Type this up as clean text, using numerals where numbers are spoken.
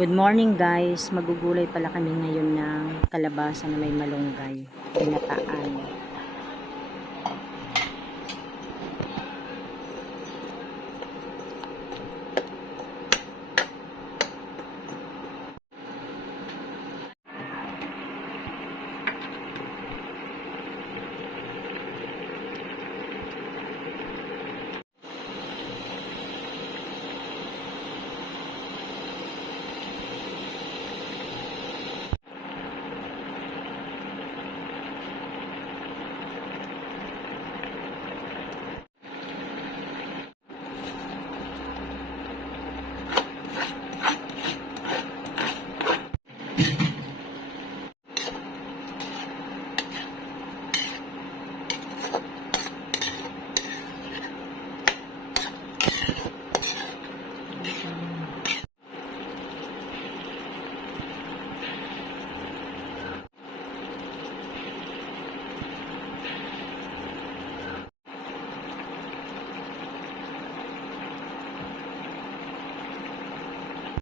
Good morning guys, magugulay pala kami ngayon ng kalabasa na may malunggay, ginataan.